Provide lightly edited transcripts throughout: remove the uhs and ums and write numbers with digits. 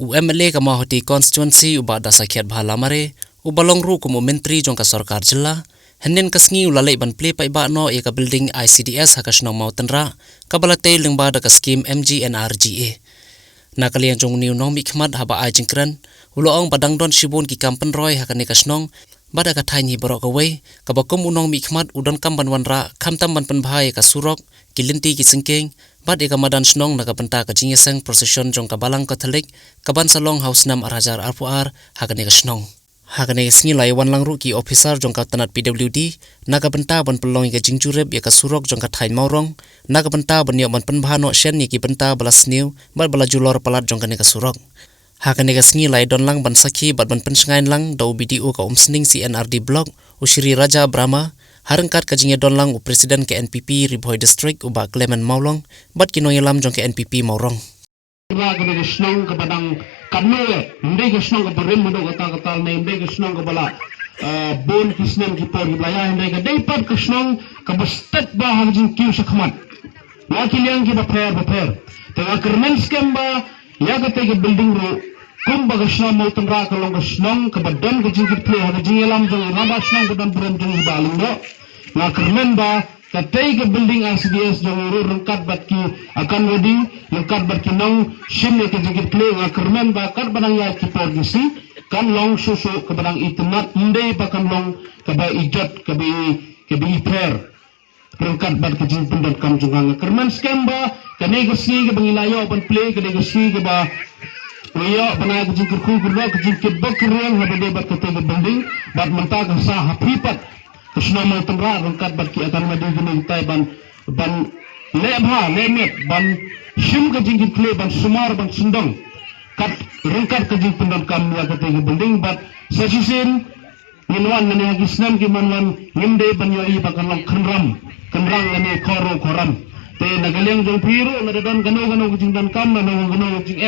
UMLA ka mahoti constituency ubada sakhiat bhalamare ubalong ru kumu menteri jongka sarkar jilla henin kasngi ulalai ban ple pai ba no eka building ICDS hakasnong mautenra kabalate lingba da ka scheme MGNRGA nakaliang jong niu nong mikmat haba ai jingkran uloong badang don shibun ki kampen roy hakani kasnong bada ka thaini borok away kabakum unong mikmat udon kamban wanra khamtam ban penbhai ka surok kilinti ki singking bad eka madan snong naga benta ka jingesang procession jong ka balang katolik kaban salong house nam arajar arpuar hakani ka snong hakani sngi lai wan lang ru ki officer jong ka tanat PWD naga benta ban pelong ka jingjurep ya ka surok jong ka thain maurong naga benta ban yo ban penbhano shen ni ki benta balas new bal bala julor palat jong ka ne ka surok hakani ka sngi lai don lang ban sakhi bad ban pensngain lang dau BDO ka umsning CNRD block usiri Raja Brahma harengkat kajingnya don lang u presiden ke NPP Riboy district uba Clement Maulong bat kinoyelam jong ke NPP Maurong raga de snong ka badang kamne ndai ka snong ka berim do kata kata ne ndai ka snong ka bala bon kisnem ki por blaya ndai ka dei par ka snong ka bastet ba hangjin kiu sakmat wakiliang ki ba prayer te akermen skemba ya ka te building ro kum ba snong mo tanga ka long snong ka badan ka jingit ple ha jingelam jong raba snong ka dan berim jong baling do na kermen ba katai ke building ICDS jong ru rengkat bat ki akan ready rengkat bat ki nong shim ke jingit ple nga kermen ba kar banang ya ki por gisi kan long susu ke banang itemat ndai ba kan long ka ba ijat ke bi prayer rengkat bat ke jing pundan kam jong nga kermen scam ba kane gisi ke bangilayo ban ple ke gisi ke ba Oya bana ke jing ku gurwa ke jing ke bakreng ha bade bat ke building bat menta ke sa hapipat Kusna mau tengah rengkat bagi akan madu gini tay ban lemet ban sim kejingkit kle ban sumar ban sundong kat rengkat kejing pendam kam ya kata building bat sesisin minwan nani hagi snam ki manwan nginde ban yoi bakan long kenrang nani koram te nagaleng jong piru nadadan gano kejing dan kam gano kejing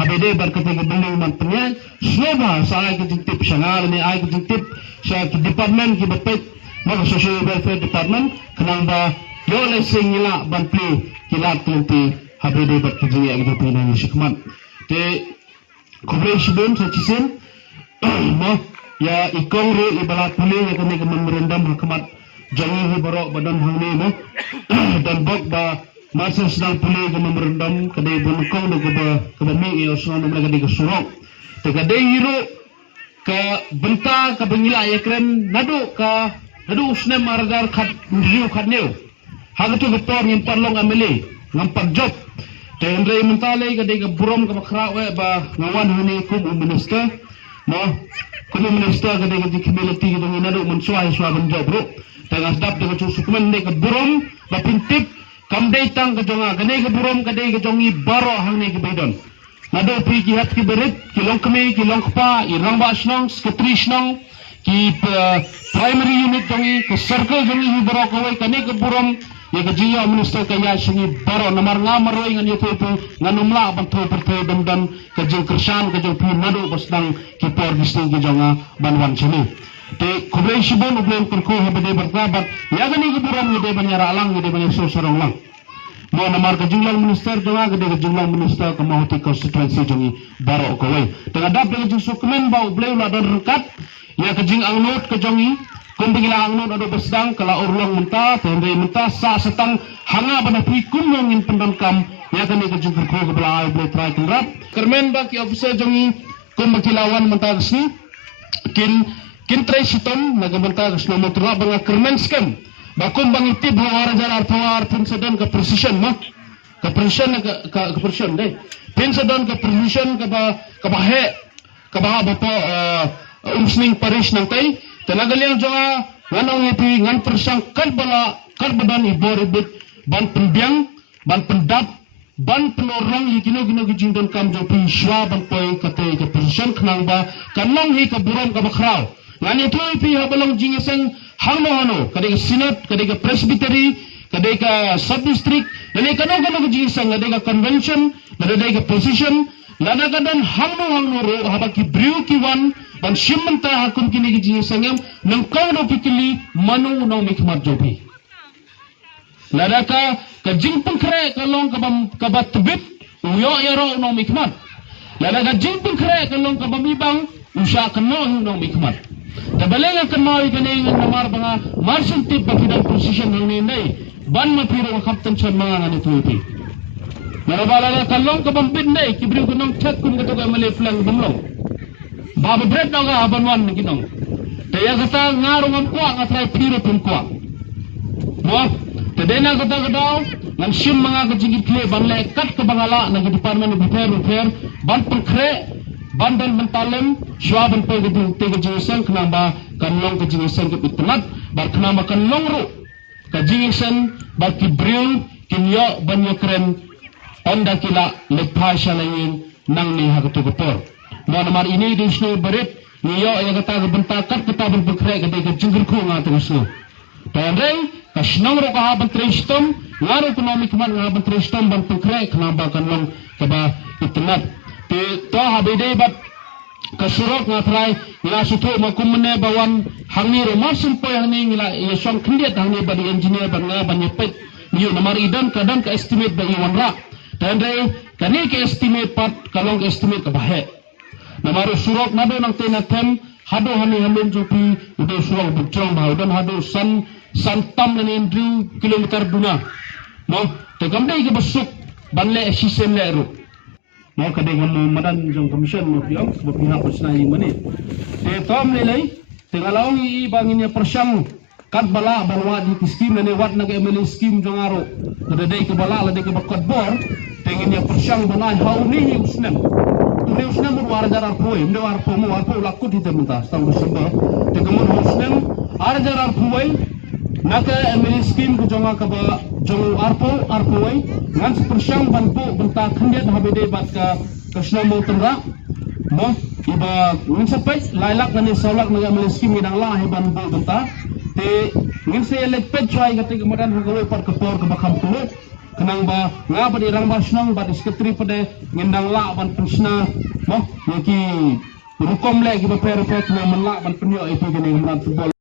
habede bar kata building man penya sloba sa kejing tip sangal ni ai kejing tip sa department ki bapak maka social welfare department kenang ba yo le singila ban ple kilat tenti habede bat kejing ya gitu pinang sikmat te cooperation sa cisin mo ya ikong ro ibala pule ya kami keman merendam hikmat jangi hibarok badan hangni mo dan bok ba masa sedang pule keman merendam kadai bunukong do ke mi yo sono mereka di kesurok te kadai hiro ke benta ke bengila ya keren nadu usnem aragar khat riu khatneu hagatu betor ngin parlong amele ngampak job te andre mentale ka de burom ka bakra we ba ngawan huni kum minister mo kum minister ka de community ka nadu mensuai suaban job ro te ngasdap de ka sukumen de ka burom ba pintip kam de tang ka jonga ka de ka burom ka de ka jongi baro hang ne ka bedon nadu pi ki hat ki berit ki long kme ki long pa irang ba snong sketri snong ki primary unit jongi ke circle jongi hi baro ko wai kane ke buram ya ke jiya minister ka ya sungi baro namar ngamar wai ngan yoto nganumla ban tho per tho dan ke jeng kersan ke jeng pi nadu basdang ki por gisting ke jonga banwan chini te kubai shibon ublen ko habade berkabat ya gani ke buram ngede banyara alang ngede banya sorong lang mo namar ke jumlah minister jonga ke jumlah minister ke mahoti constituency jongi baro ko wai tengah dap de jeng sukmen ba ubleu la dan rekat ya kejing angnot kejongi kumbingila angnot ado besdang kala urlong menta tendre menta sa setang hanga bana pi kumongin pendangkam ya kani kejing ko ke bela ai ble try kenrap kermen ba ki officer jongi kumbakilawan menta sni kin tray sitom naga menta sno motra banga kermen scam ba kumbang itib hawara jalar tawar pun sedan ke precision ma ke precision ke precision deh pin sedan ke precision ke ba he ke ba umsning parish nang tay tanagaliang jonga nganong ipi ngan persang karbadan iboribit ban penbiang ban pendap ban penorong gino gijindon kam jo pi shwa ban poy kate ke position knang ba kanong hi ka buram ka bakraw ngan itu ipi habalong jingeseng hano kade ke sinat kade ke presbytery kade ka sub district nani kanong jingeseng kade ka convention kade ka position Ladagadan hangno ro habaki briu kiwan ban shimenta hakum kini giji sangam nang kau no pikili manu no mikmat jobi ladaka ka jing pengkre kalong kabam kabat tebit uyo yaro no mikmat Lalaga jingpun kere kalong kababibang usya kano hinong mikmat. Tabalengan kano ikaning namar banga martial tip bakidang position ng ninday ban mapiro ang kapten sa mga nanituti. Narabala kalong kabambid na kibriw ko ng chat kung gato ka maliflang bamlong. Baba bread na nga abanwan ng ginong. Kaya kata ngarong ang kwa nga try piro pun kwa. No? Today na kata daw nang siyem mga kajigit kle banle kat ka bangala ng department of repair ban pangkre bandal mentalem syuaban po gading tiga jingisan kenamba kanlong kajingisan kapitnat bar kenamba kanlong ru kajingisan bar kibriw kinyo banyo kren onda kila lepha siya layin nang ni hagutugupor. Mo namar ini di snow barit niyo ay kata bentakat kita berpikre gading kajingir ko nga tungso. Tandai kasnong ro kahaban tristom ngaro ekonomi kuman ngaban tristom ban pengkre kenamba kanlong kaba itnat. To habide bat kasurok nga try nga suto makumne bawan hangiro masin po yang ni ngila yesong kendiat hangni badi engineer ban nga ban yepet niyo namar idan kadang ka estimate ba iwan ra. Tandai kani ka estimate pat kalong estimate ka bahe. Namaro surok nado nang tenatem hado hani hamen jopi udo surok bukchong ba udan hado santam na Andrew kilometer duna. No, tegamdai ke besuk banle sistem lero. No, kadai kamu madan jong komisyon mo piyang pihak personal mani. Te tom nilai tengalong i banginnya persyang kat bala balwa di skim na ni wat na MLA skim jong aro. Kadai ke bala la de ke bakot bor tenginnya persyang banai hauni usnem. Tuli usnem war jarar poi, mde war pomo war po lakut hite mentas tang Desember. Tegamon usnem ar jarar poi naka MLA skim ko jonga ka ba jong arpo wai ngan persyang banpo benta khendiat habede bat ka kasna mo tendra mo iba ngin sapai lailak ngani solak naga MLA skim ngidang la he banpo benta te ngin se elek pet chai ka te kemudian hagawe par kapor ka bakam tu kenang ba nga ba dirang basnong ba sekretari pade ngindang la ban pensna mo yaki rukom le ki ba per na menla ban penyo itu gini ngran football